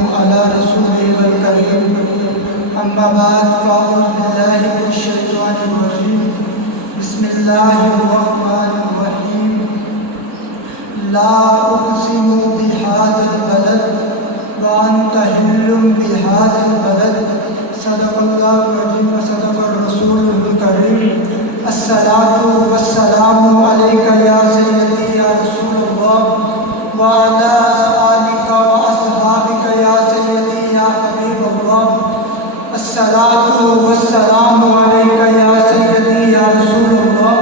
على رسوله الكريم أما بعد فأعوذ بالله من الشيطان الرجيم بسم الله الرحمن الرحيم لا أقسم بهذا البلد وأنت حل بهذا البلد صدق الله العظيم وصدق الرسول الكريم الصلاة والسلام عليك يا سيدي يا رسول الله وعلى آلك وأصحابك يا سيدي يا حبيب الله الصلاة والسلام عليك يا سيدي يا رسول الله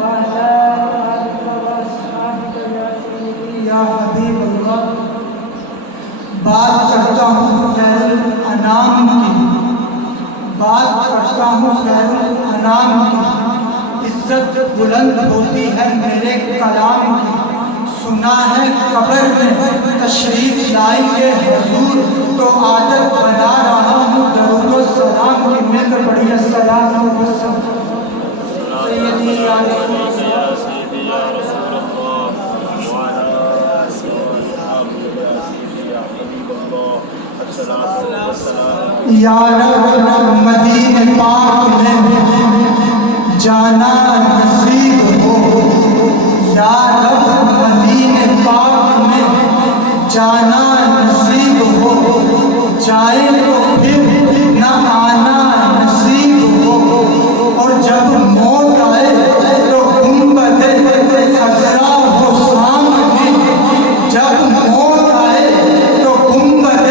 وعلى آلك وأصحابك يا سيدي يا حبيب الله. بات کرتا ہوں خیر الانام کی، بات کرتا ہوں خیر الانام کی، عزت بلند ہوتی ہے میرے کلام کی. سنا ہے قبر میں تشریف لائیں گے حضور، تو عادت بنا رہا ہوں درود و سلام کی. مل کر پڑھی السلام علیکم سیدی یا رسول یا رب مدینہ پاک میں جانا نصیب ہو، یا رب مدینہ پاک میں جانا نصیب ہو، جائے تو پھر نہ آنا نصیب ہو. اور جب موت آئے تو گنبد خضرا ہو سامنے، جب موت آئے تو گنبد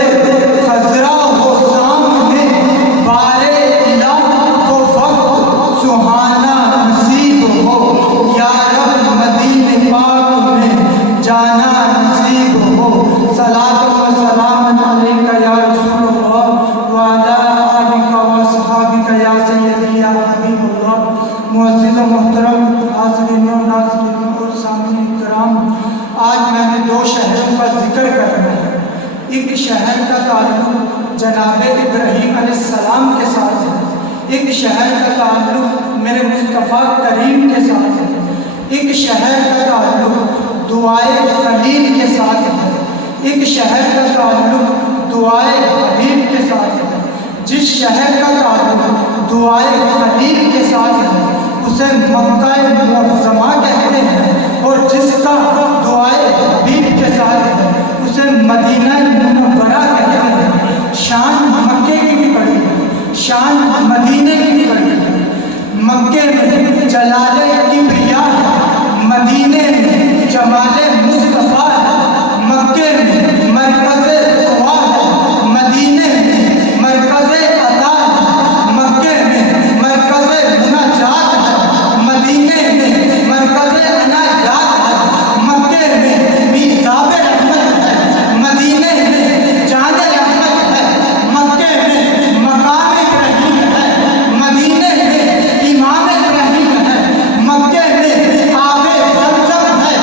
خضرا ہو سامنے، بارے الہ کو وقت سہانا نصیب ہو. یا رب مدینہ پاک میں جانا نصیب ہو. صلاۃ و سلام علیک یا رسول اللہ وعلی آلک واصحابک یا سیدی یا حبیب اللہ. معزز و محترم حاضرین و ناظرین اور سامعین کرام، آج میں نے دو شہروں کا ذکر کرنا ہے. ایک شہر کا تعلق جناب ابراہیم علیہ السلام کے ساتھ ہے، ایک شہر کا تعلق میرے مصطفیٰ کریم کے ساتھ ہے، ایک شہر کا تعلق دعائے خلیل کے ساتھ ہے، ایک شہر کا تعلق دعائے حبیب کے ساتھ ہے. جس شہر کا تعلق دعائے خلیل کے ساتھ ہے اسے مکہ معظمہ کہتے ہیں، اور جس کا دعائے حبیب کے ساتھ ہے اسے مدینہ منورہ کہتے ہیں. شان مکے کی بھی بڑی ہے، شان مدینے کی بھی بڑی ہے. مکے میں جلال کبریا ہے، مدینے میں جمال مصطفیٰ ہے. مکے میں مرکز دعا ہے، مدینے میں مرکز عطا ہے. مکے میں مرکز مناجات ہے، مدینے میں مرکز عنایات ہے. مکے میں میزاب رحمت ہے، مدینے میں جان رحمت ہے. مکے میں مقام ابراہیم ہے، مدینے میں امام ابراہیم ہے. مکے میں آب زمزم ہے،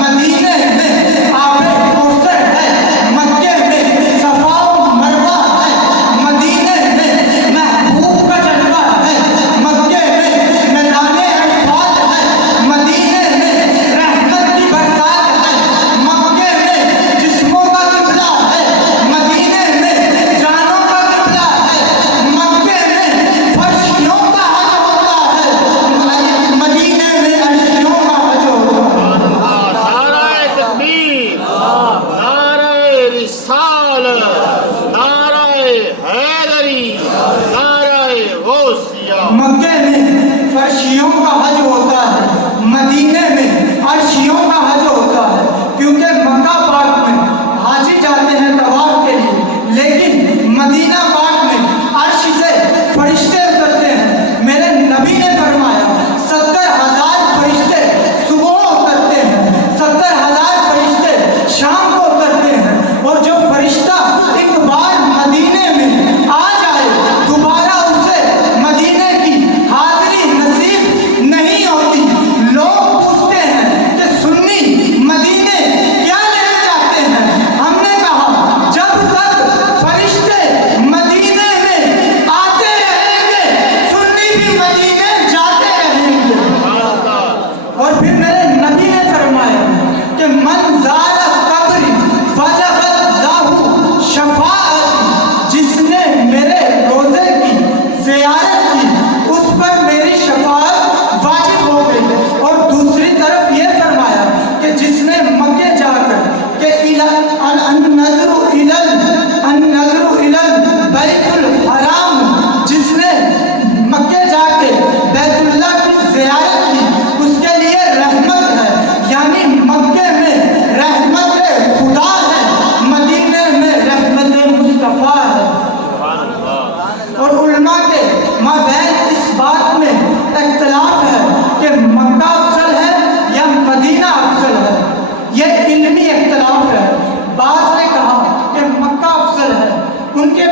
مدینے میں آب کوثر ہے. مکے میں صفا و مروہ ہے، مدینے میں محبوب کا جلوہ ہے. مکے میں میدان عرفات ہے، مدینے میں رحمت کی برسات ہے. مکے میں جسموں کا قبلہ ہے، مدینے میں جانوں کا قبلہ ہے. مکے میں فرشوں کا حج ہوتا ہے، مدینے میں عرشوں کا حج ہوتا ہے. نعرہ تکبیر، نعرہ رسالت، نعرہ حیدری، نعرہ غوثیہ. مکے میں فرشیوں کا حج ہوتا ہے، مدینے میں عرشیوں کا حج ہوتا ہے. کیونکہ مکہ پاک میں حاجی جاتے ہیں طواف کے لیے، لیکن مدینہ پاک میں عرش سے فرشتے اترتے ہیں. میرے نبی نے فرمایا 70,000 فرشتے صبح اترتے ہیں، 70,000 فرشتے شام کو اترتے ہیں. اور جو فرشتہ ایک بار مدینے میں آ جائے دوبارہ اسے مدینے کی حاضری نصیب نہیں ہوتی. لوگ پوچھتے ہیں کہ سنی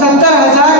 70,000